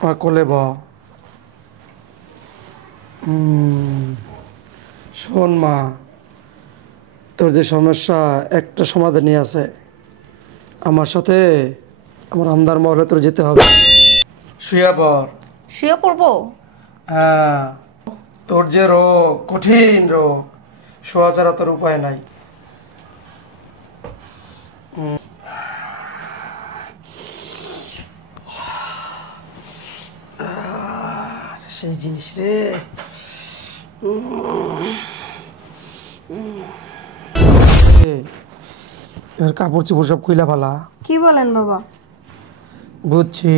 আমার কোলে ব। শোন মা, তোর যে সমস্যা একটা সমাধানই আছে। আমার সাথে আমার আন্দার মহলে তোর যেতে হবে। শুয়ে পড়। শুয়ে পড়বো? হ্যাঁ, তোর যে রোগ, কঠিন রোগ, শোয়া ছাড়া তোর উপায় নাই। সেই জিনিস রে। এবার কাপড় চোপড় সব খুইলা ফেলা। কি বলেন বাবা? বুঝছি।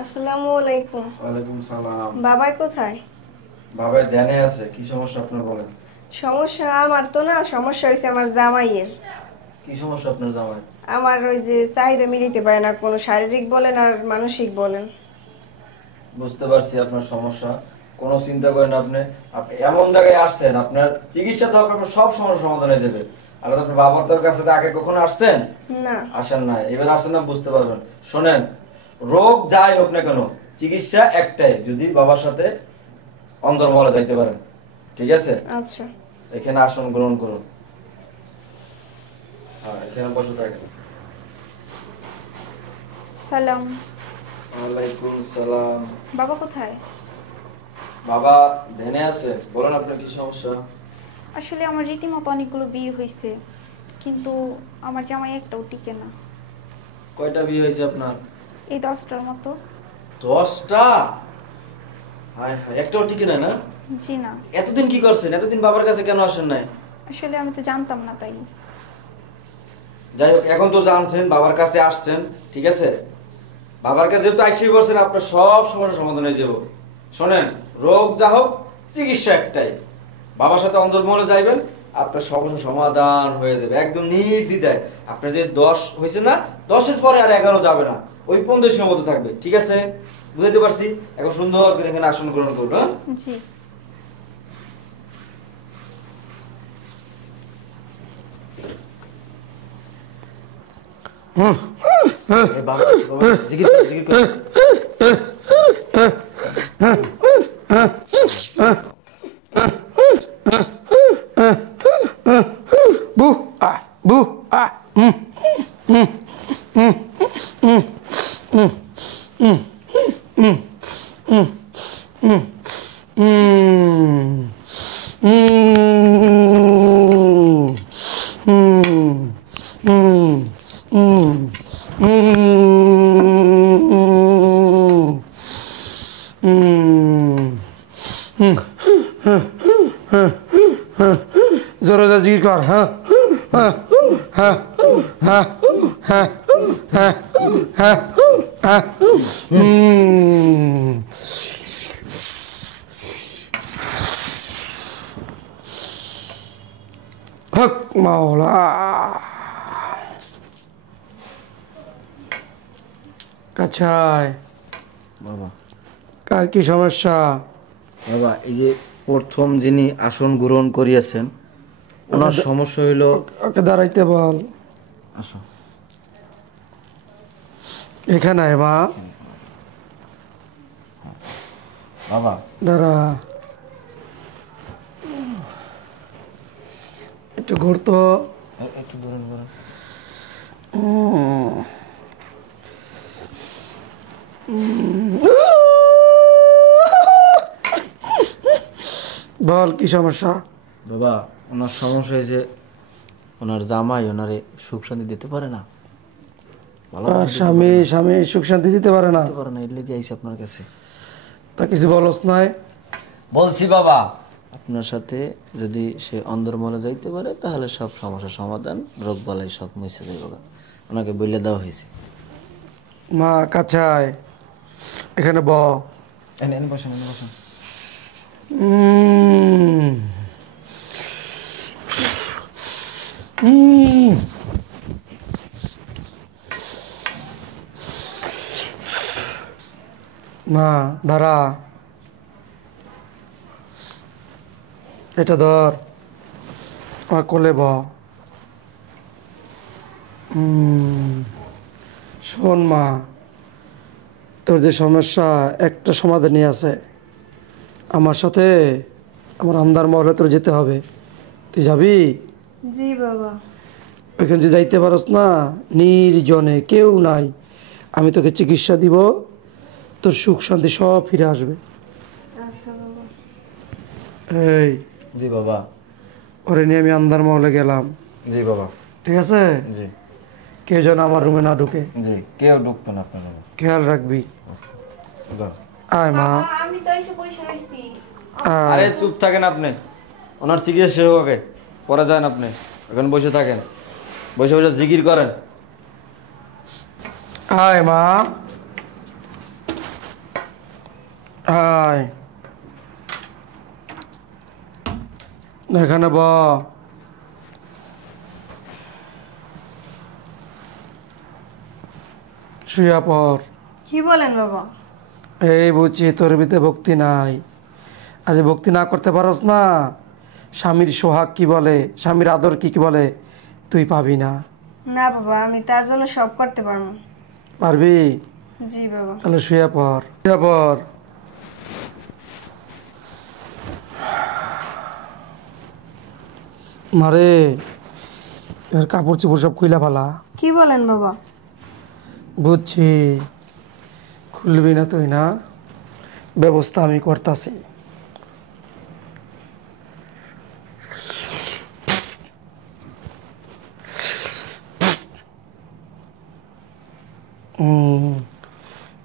আসসালামু আলাইকুম। ওয়ালাইকুম সালাম। বাবাই কোথায়? বাবা ধ্যানে আছে। কি সমস্যা আপনার বলেন? সমস্যা আমার তো না, সমস্যা হয়েছে আমার জামাইয়ের। কি সমস্যা আপনার জামাই? আমার ওই যে চাহিদা মিটাতে পারে না, কোনো শারীরিক বলেন আর মানসিক বলেন। বুঝতে পারছি আপনার সমস্যা। কোনো চিন্তা করেন আপনি। আপনি এমন জায়গায় আসছেন, আপনার চিকিৎসা তো আপনার সব সমস্যার সমাধান হয়ে যাবে। আর আপনার বাবার তোর কাছে আগে কখনো আসছেন? না। আসেন না, এবার আসেন না, বুঝতে পারবেন। শোনেন, রোগ যাই হোক না কেন, চিকিৎসা একটাই, যদি বাবার সাথে অন্তর্মহলে যাইতে পারেন। ঠিক আছে? আচ্ছা। এখানে আসন গ্রহণ করুন। হ্যাঁ, এখানে বসে থাকেন। সালাম। ওয়ালাইকুম সালাম। বাবা কোথায়? বাবা ধ্যানে আছে। বলেন আপনার কি সমস্যা? আসলে আমার রীতিমতো অনেকগুলো বিয়ে হয়েছে, কিন্তু আমার জামাই একটাও টিকে না। কয়টা বিয়ে হয়েছে আপনার? এই 10টার মতো। 10টা? হায় হায়, একটাও টিকে না? না, জি না। এতদিন কি করছেন? এতদিন বাবার কাছে কেন আসেন নাই? আসলে আমি তো জানতাম না, তাই। যাই হোক, এখন তো জানছেন, বাবার কাছে আসছেন, ঠিক আছে? বাবার কাছে যেহেতু আইসেই বলছেন, আপনার সব সমস্যার সমাধান হয়ে যাব। শোনেন, রোগ যা হোক, চিকিৎসা একটাই। বাবার সাথে অন্তর্মহলে যাইবেন, আপনার সমস্যার সমাধান হয়ে যাবে একদম নির্দ্বিধায়। আপনার যে 10 হয়েছে না, 10-এর পরে আর 11 যাবে না, ওই 15 সীমাবদ্ধ থাকবে। ঠিক আছে? বুঝাইতে পারছি? এখন সুন্দর করে এখানে আসন গ্রহণ করুন। হ্যাঁ, জি। এই বাবা, বাবা, জিকির কর, জিকির কর। বু আ বু আ জোরে জোরে জিকির কর। হ্যাঁ হ্যাঁ হ্যাঁ হ্যাঁ হ্যাঁ হ্যাঁ হ্যাঁ হ্যাঁ। হক মাওলা। কাছায় বাবা, কার কি সমস্যা? বাবা, এই যে প্রথম যিনি আসন গ্রহণ করিয়াছেন, ওনার সমস্যা হইলো। ওকে দাঁড়াইতে বল। আসো। এখানে আয় মা। বাবা দাঁড়া, একটু ঘুরতো। একটু ধরেন ধরেন। বল কি সমস্যা? বাবা, ওনার সমস্যা হয়েছে, ওনার জামাই ওনারে সুখ শান্তি দিতে পারে না। আর স্বামী স্বামী সুখ শান্তি দিতে পারে না? দিতে পারে না, এর লেগে আইসি আপনার কাছে। তা কিছু বলস নাই? বলছি বাবা, আপনার সাথে যদি সে অন্দরমহলে যাইতে পারে, তাহলে সব সমস্যার সমাধান, রোগ বালাই সব মুছে যাবে। ওনাকে বলে দেওয়া হয়েছে। মা কাছায়, এখানে ব। এনে বসেন, এনে বসেন। মা দাঁড়া। এটা ধর, আমার কোলে ব। শোন মা, তোর যে সমস্যা একটা সমাধানই আছে। আমার সাথে আমার আন্দার মহলে তোর যেতে হবে। তুই যাবি? জি বাবা। ওইখানে যে যাইতে পারস না, নির্জনে কেউ নাই, আমি তোকে চিকিৎসা দিব, তোর সুখ শান্তি সব ফিরে আসবে। আচ্ছা বাবা। এই জি বাবা। ওরে নিয়ে আমি আন্দার মহলে গেলাম, জি বাবা। ঠিক আছে? জি কেউ যেন আমার রুমে না ঢুকে, জি, কেউ ঢুকতো না আপনার রুমে। খেয়াল রাখবি। যাও। আয় মা, আমি তো এসে বসে রইছি। আরে আয়। চুপ থাকেন আপনি, ওনার চিকিৎসা শেষ হোক আগে, পরে যান আপনি। এখন বসে থাকেন, বসে বসে জিকির করেন। আয় মা, আয় এখানে ব। শুয়া পর। কি বলেন বাবা? এই বুঝছি তোর ভিতরে ভক্তি নাই। আজ ভক্তি না করতে পারস না, স্বামীর সোহাগ কি বলে, স্বামীর আদর কি কি বলে, তুই পাবি না। না বাবা, আমি তার জন্য সব করতে পারবো। পারবি? জি বাবা। তাহলে শুয়ে পর, শুয়ে পর। মারে, এবার কাপড় চোপড় সব খুইলা ফেলা। কি বলেন বাবা? বুঝছি, খুলবি না তুই না, ব্যবস্থা আমি করতাছি।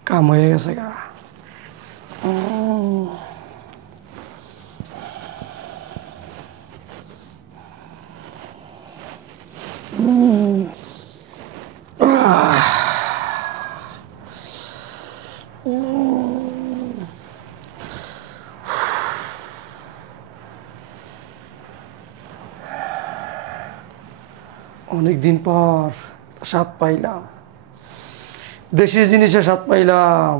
কাম হয়ে গেছে গা। অনেকদিন পর স্বাদ পাইলাম, দেশি জিনিসের স্বাদ পাইলাম।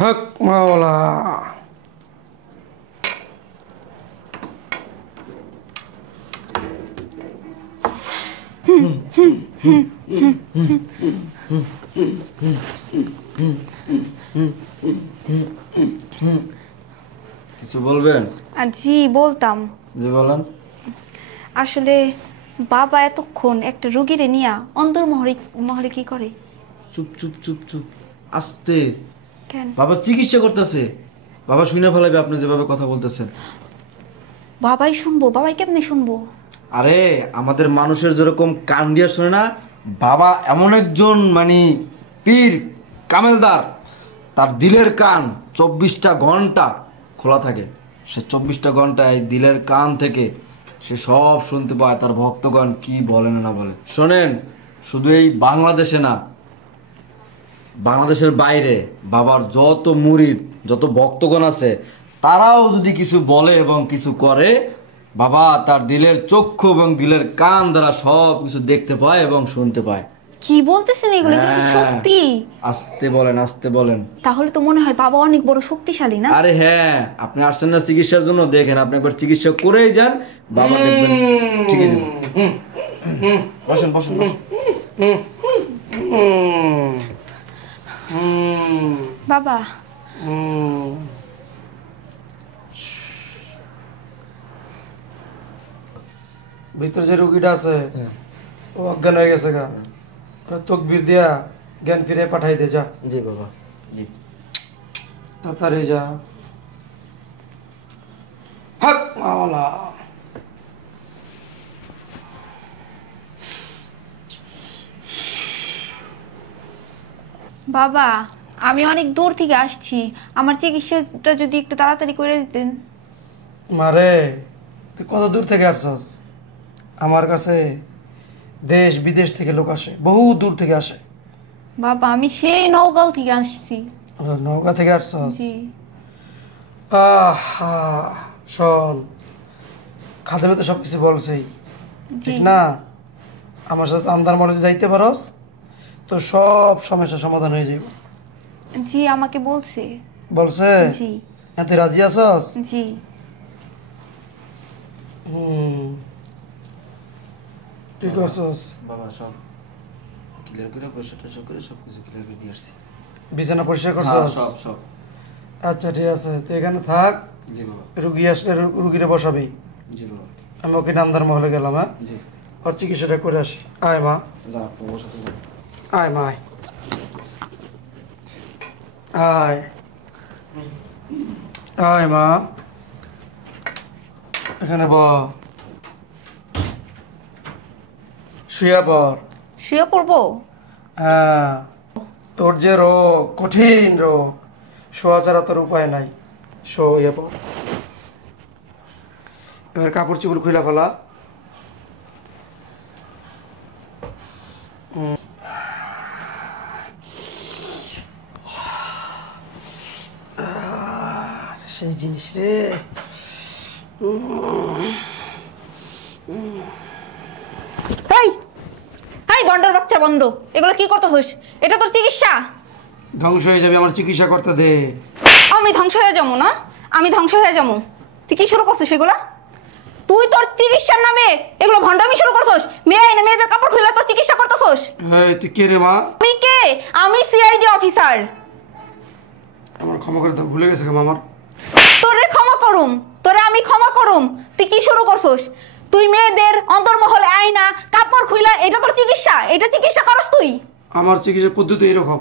হক মাওলা। কিছু বলবেন? জি বলতাম। জি বলেন। আসলে বাবা এতক্ষণ একটা রোগীরে নিয়া অন্তর্মহলে মহলে কি করে? চুপ চুপ চুপ চুপ, আস্তে। কেন? বাবা চিকিৎসা করতেছে, বাবা শুনে ফেলাবে আপনি যেভাবে কথা বলতেছেন। বাবাই শুনবো? বাবাই কেমনে শুনবো? আরে আমাদের মানুষের যেরকম কান দিয়ে শোনে না, বাবা এমন একজন মানে পীর কামেলদার, তার দিলের কান 24টা ঘন্টা খোলা থাকে। সে 24টা ঘন্টায় দিলের কান থেকে সে সব শুনতে পায়, তার ভক্তগণ কি বলে না বলে। শোনেন, শুধু এই বাংলাদেশে না, বাংলাদেশের বাইরে বাবার যত মুরিদ, যত ভক্তগণ আছে, তারাও যদি কিছু বলে এবং কিছু করে, বাবা তার দিলের চক্ষু এবং দিলের কান দ্বারা সব কিছু দেখতে পায় এবং শুনতে পায়। কি বলতেছেন এগুলো? এগুলো কি হ্যাঁ। সত্যি? আস্তে বলেন, আস্তে বলেন। তাহলে তো মনে হয় বাবা অনেক বড় শক্তিশালী, না? আরে হ্যাঁ, আপনি আসছেন না চিকিৎসার জন্য, দেখেন আপনি একবার চিকিৎসা করেই যান, বাবা দেখবেন ঠিক আছে। বসেন বসেন বসেন। বাবা, ভিতর যে রুগীটা আছে ও অজ্ঞান হয়ে গেছে গা, তকবির দিয়া জ্ঞান ফিরে পাঠাই দে যা। জি বাবা, জি। তাড়াতাড়ি যা। হক মাওলা। বাবা আমি অনেক দূর থেকে আসছি, আমার চিকিৎসাটা যদি একটু তাড়াতাড়ি করে দিতেন। মারে, তুই কত দূর থেকে আসছস? আমার কাছে দেশ বিদেশ থেকে লোক আসে, বহু দূর থেকে আসে। বাবা আমি সেই নওগাঁও থেকে আসছি। নৌকা থেকে আসছস? জি। আহা, শোন, খাদেমে তো সবকিছু বলছেই, জি ঠিক না? আমার সাথে আন্দার মনে যাইতে পারস তো সব সমস্যার সমাধান হয়ে যাবে। জি আমাকে বলছে। বলছে? জি হ্যাঁ, তুই রাজি আছস? জি। কি করছস? বাবা সব ক্লিয়ার করে পয়সা টয়সা করে সব কিছু ক্লিয়ার করে দিয়ে আসছি। বিছানা পরিষ্কার হ্যাঁ, করছস? সব সব। আচ্ছা ঠিক আছে, তুই এখানে থাক। জি বাবা। রুগী আসলে রুগীরে বসাবি। জি বাবা। আমি ওকে নান্দার মহলে গেলাম। হ্যাঁ, জি। ওর চিকিৎসাটা করে আসি। আয় মা, যা আপনি বসাতে যান। আয় মা, আয় আয় আয় মা, এখানে ব, শুয়ে পড়। শুয়ে পড়বো? হ্যাঁ, তোর যে রোগ, কঠিন রোগ, শোয়া ছাড়া তোর উপায় নাই। শুয়ে পড়। এবার কাপড় চোপড় খুলে ফেলা। সেই জিনিস রে। এই এই গন্ডার বাচ্চা বন্ধ, এগুলো কি করতেছিস? এটা তোর চিকিৎসা? ধ্বংস হয়ে যাবে, আমার চিকিৎসা করতে দে। আমি ধ্বংস হয়ে যাবো না? আমি ধ্বংস হয়ে যাবো? তুই কি শুরু করছিস এগুলা? তুই তোর চিকিৎসার নামে এগুলো ভণ্ডামি শুরু করছিস? মেয়েদের কাপড় খুলে তোর চিকিৎসা করতেছিস? এই তুই কে রে মা? আমি কে? আমি সিআইডি অফিসার। আমার ক্ষমা করে দাও, ভুলে গেছে আমার। তোরে ক্ষমা করুম, তোরে আমি ক্ষমা করুম। তুই কি শুরু করছিস? তুই মেয়েদের অন্তর্মহলে আয়না কাপড় খুইলা, এটা তোর চিকিৎসা? এটা চিকিৎসা করস তুই? আমার চিকিৎসা পদ্ধতি এইরকম।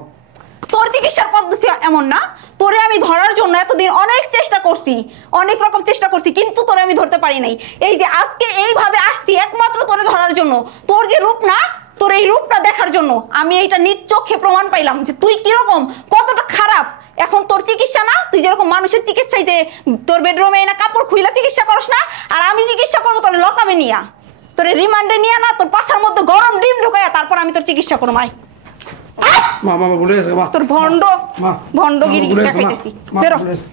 তোর চিকিৎসার পদ্ধতি এমন না। তোরে আমি ধরার জন্য এতদিন অনেক চেষ্টা করছি, অনেক রকম চেষ্টা করছি, কিন্তু তোরে আমি ধরতে পারি নাই। এই যে আজকে এইভাবে আসছি একমাত্র তোরে ধরার জন্য। তোর যে রূপ না, তোর এই রূপটা দেখার জন্য আমি এইটা নিজ চোখে প্রমাণ পাইলাম যে তুই কিরকম, কতটা খারাপ। এখন তোর চিকিৎসা না, তুই যেরকম মানুষের চিকিৎসাইতে তোর বেডরুমে না কাপড় খুইলা চিকিৎসা করস না, আর আমি চিকিৎসা করবো তোর লকাবে নিয়া, তোর রিমান্ডে নিয়া না, তোর পাছার মধ্যে গরম ডিম ঢুকাইয়া তারপর আমি তোর চিকিৎসা করবো। আয় মা, মা ভুলে গেছে মা। তোর ভণ্ড মা, ভণ্ডগিরি মা, ভুলে গেছে, মা। দেখাইতেছি। মা, বেরো। ভুলে গেছে।